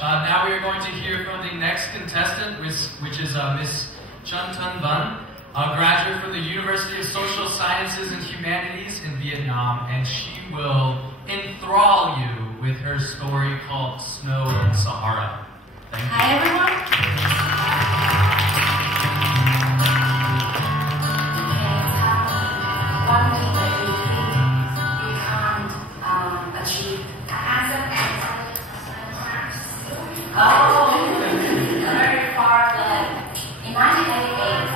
Now we are going to hear from the next contestant, which is Miss Chun Tan Van, a graduate from the University of Social Sciences and Humanities in Vietnam, and she will enthrall you with her story called Snow in Sahara. Thank you. Hi everyone. One thing that you think you can't achieve. Oh, very far left. In 1988,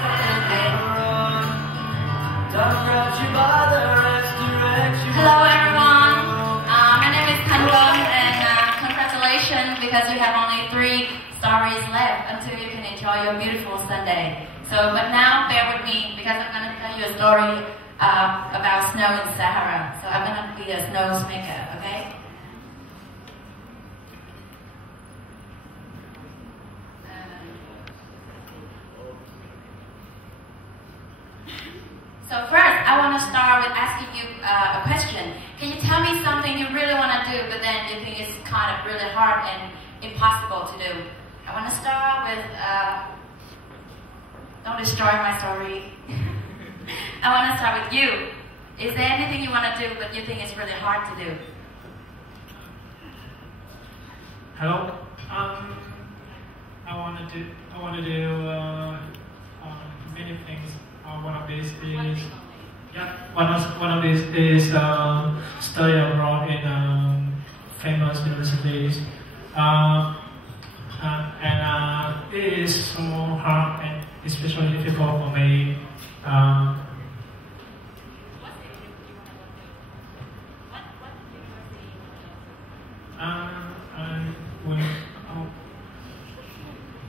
hello everyone. My name is Thanh, and congratulations because you have only 3 stories left until you can enjoy your beautiful Sunday. So, but now bear with me because I'm going to tell you a story about snow in Sahara. So I'm going to be a snow maker, okay? So first, I want to start with asking you a question. Can you tell me something you really want to do, but then you think it's kind of really hard and impossible to do? I want to start with, don't destroy my story. I want to start with you. Is there anything you want to do, but you think it's really hard to do? Hello. I want to do many things. One of these is study abroad in famous universities, and it is so hard and especially difficult for me.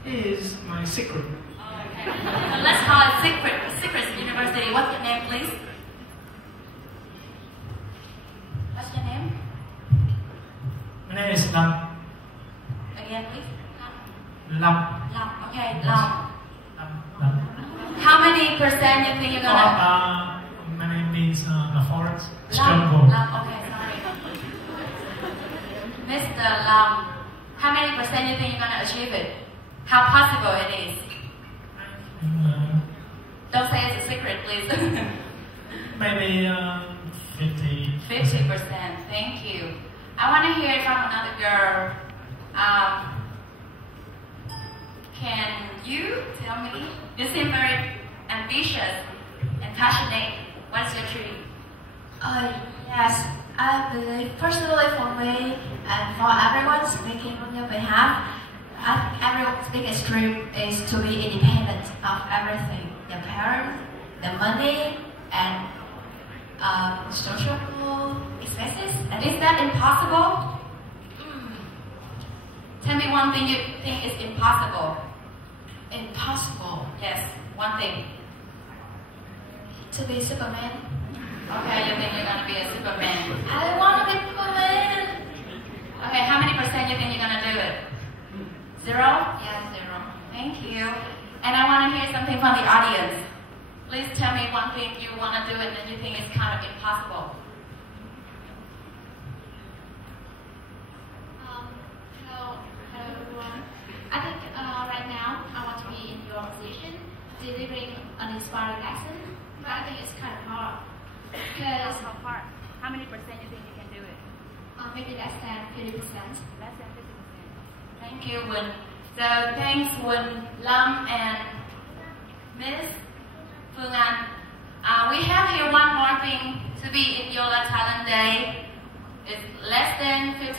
It is my secret. Okay. So let's call it secret university. What's your name, please? What's your name? My name is Lam. Again, please. Lam. Lam. Okay, Lam. Lam. How many percent you think you're gonna? My name means a forest. Lam. Lam. Okay, sorry. Mr. Lam, how many percent you think you're gonna achieve it? How possible it is? Don't say it's a secret, please. Maybe 50%. 50%. Thank you. I want to hear from another girl. Can you tell me? You seem very ambitious and passionate. What's your dream? Yes, I believe personally for me and for everyone speaking on your behalf, everyone's biggest dream is to be independent of everything. The parents, the money, and social expenses. And is that impossible? Tell me one thing you think is impossible. Impossible. Yes, one thing. To be Superman. Okay, you think you're gonna be a Superman. I want to be Superman. Okay, how many percent you think you're gonna do it? 0? Yeah, 0. Thank you. And I want to hear something from the audience. Please tell me one thing you want to do and then you think it's kind of impossible. Hello everyone. I think right now I want to be in your position, delivering an inspiring accent, but I think it's kind of hard. Because how hard? How many percent you think you can do it? Maybe less than 50%. Less than 50%. Thank you, Win. So thanks, Win, Lam, and Miss Phương An. We have here one more thing to be in Yola Talent Day. It's less than 50%.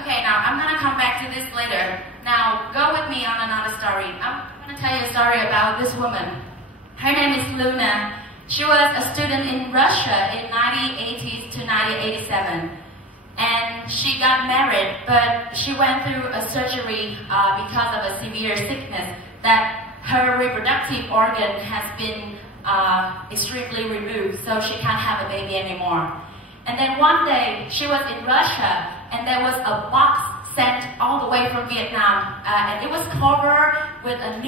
Okay, now I'm gonna come back to this later. Now go with me on another story. I'm gonna tell you a story about this woman. Her name is Luna. She was a student in Russia in 1980s to 1987. And she got married, but she went through a surgery because of a severe sickness that her reproductive organ has been extremely removed, so she can't have a baby anymore. And then one day, she was in Russia, and there was a box sent all the way from Vietnam, and it was covered with a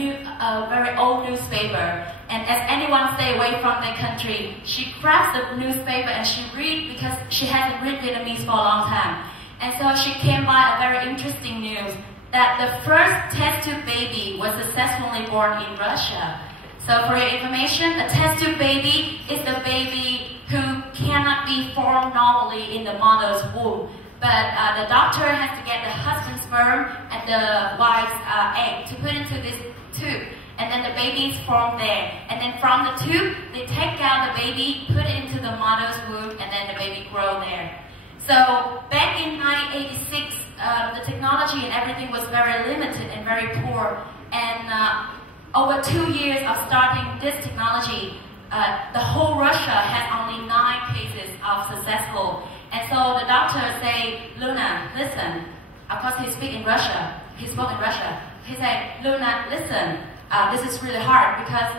very old newspaper. And as anyone stay away from the country, she grabs the newspaper and she reads because she hasn't read Vietnamese for a long time. And so she came by a very interesting news that the first test tube baby was successfully born in Russia. So for your information, a test tube baby is the baby who cannot be formed normally in the mother's womb. But the doctor has to get the husband's sperm and the wife's egg to put into this tube. And then the baby is formed there. And then from the tube, they take out the baby, put it into the mother's womb, and then the baby grows there. So back in 1986, the technology and everything was very limited and very poor. And over 2 years of starting this technology, the whole Russia had only 9 cases of successful. And so the doctor say, Luna, listen. Of course, he spoke in Russia. He said, Luna, listen. This is really hard because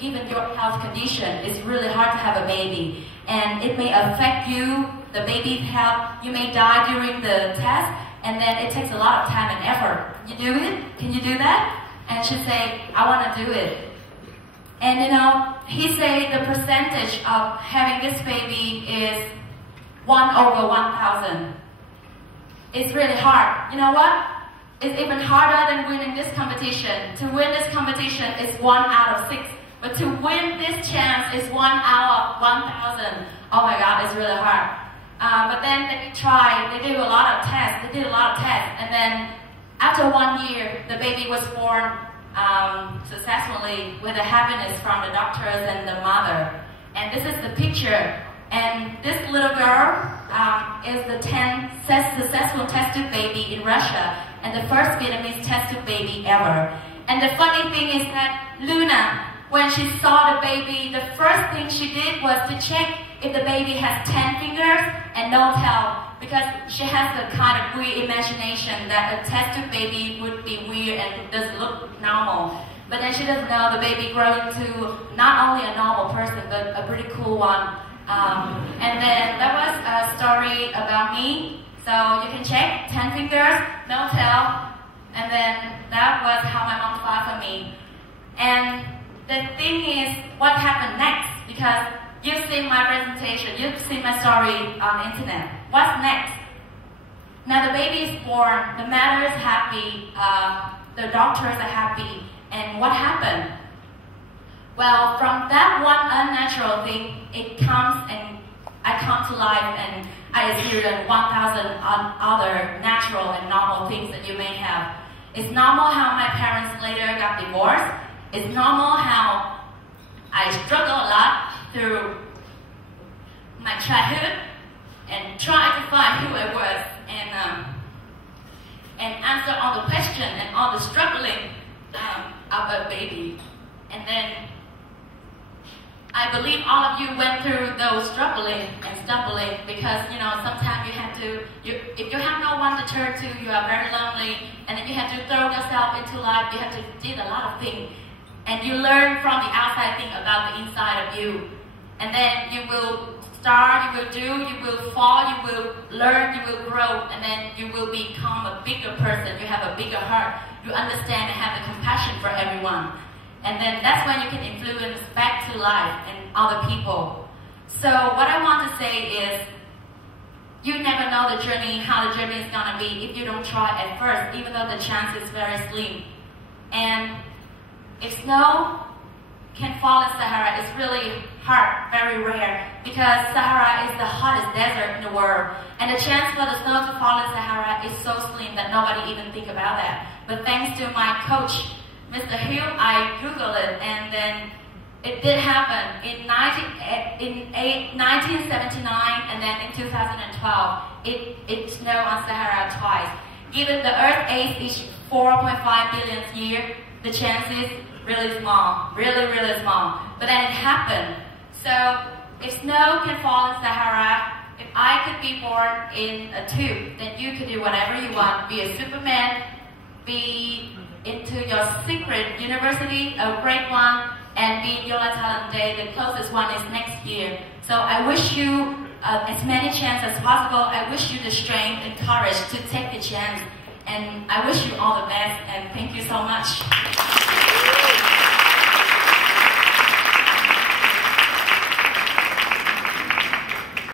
given your health condition, it's really hard to have a baby. And it may affect you, the baby's health. You may die during the test, and then it takes a lot of time and effort. You do it? Can you do that? And she said, I want to do it. And he said the percentage of having this baby is 1/1000. It's really hard. You know what? It's even harder than winning this competition. To win this competition is 1 out of 6. But to win this chance is 1 out of 1000. Oh my God, it's really hard. But then they tried. They did a lot of tests. And then after 1 year, the baby was born successfully with the happiness from the doctors and the mother. And this is the picture. And this little girl is the 10th successful test tube baby in Russia and the first Vietnamese test tube baby ever. And the funny thing is that Luna, when she saw the baby, the first thing she did was to check if the baby has 10 fingers and no tail, because she has the kind of weird imagination that a test tube baby would be weird and doesn't look normal. But then she doesn't know the baby grows into not only a normal person, but a pretty cool one. And then that was a story about me. So you can check, 10 fingers, no tail. And then that was how my mom thought for me. And the thing is, what happened next? Because you've seen my presentation, you've seen my story on the internet. What's next? Now the baby is born, the mother is happy, the doctors are happy. And what happened? Well, from that one unnatural thing, it comes and I come to life and I experience 1,000 other natural and normal things that you may have. It's normal how my parents later got divorced. It's normal how I struggle a lot through my childhood and try to find who I was and answer all the questions and all the struggling of a baby. And then I believe all of you went through those struggling and stumbling because, sometimes you have to, if you have no one to turn to, you are very lonely, and then you have to throw yourself into life, you have to do a lot of things. And you learn from the outside thing about the inside of you. And then you will start, you will do, you will fall, you will learn, you will grow, and then you will become a bigger person. You have a bigger heart. You understand and have the compassion for everyone. And then that's when you can influence back to life and other people. So what I want to say is, you never know the journey, how the journey is going to be if you don't try at first, even though the chance is very slim. And if snow can fall in Sahara, it's really hard, very rare, because Sahara is the hottest desert in the world. And the chance for the snow to fall in Sahara is so slim that nobody even think about that. But thanks to my coach, Mr. Hill, I Googled it, and then it did happen in 1979, and then in 2012, it snowed on Sahara twice. Given the Earth age is 4.5 billion years, the chance is really small, really small. But then it happened. So if snow can fall in Sahara, if I could be born in a tube, then you could do whatever you want. Be a Superman, be into your secret university, a great one, and be Yola Talent Day. The closest one is next year. So I wish you as many chances as possible. I wish you the strength and courage to take the chance. And I wish you all the best, and thank you so much.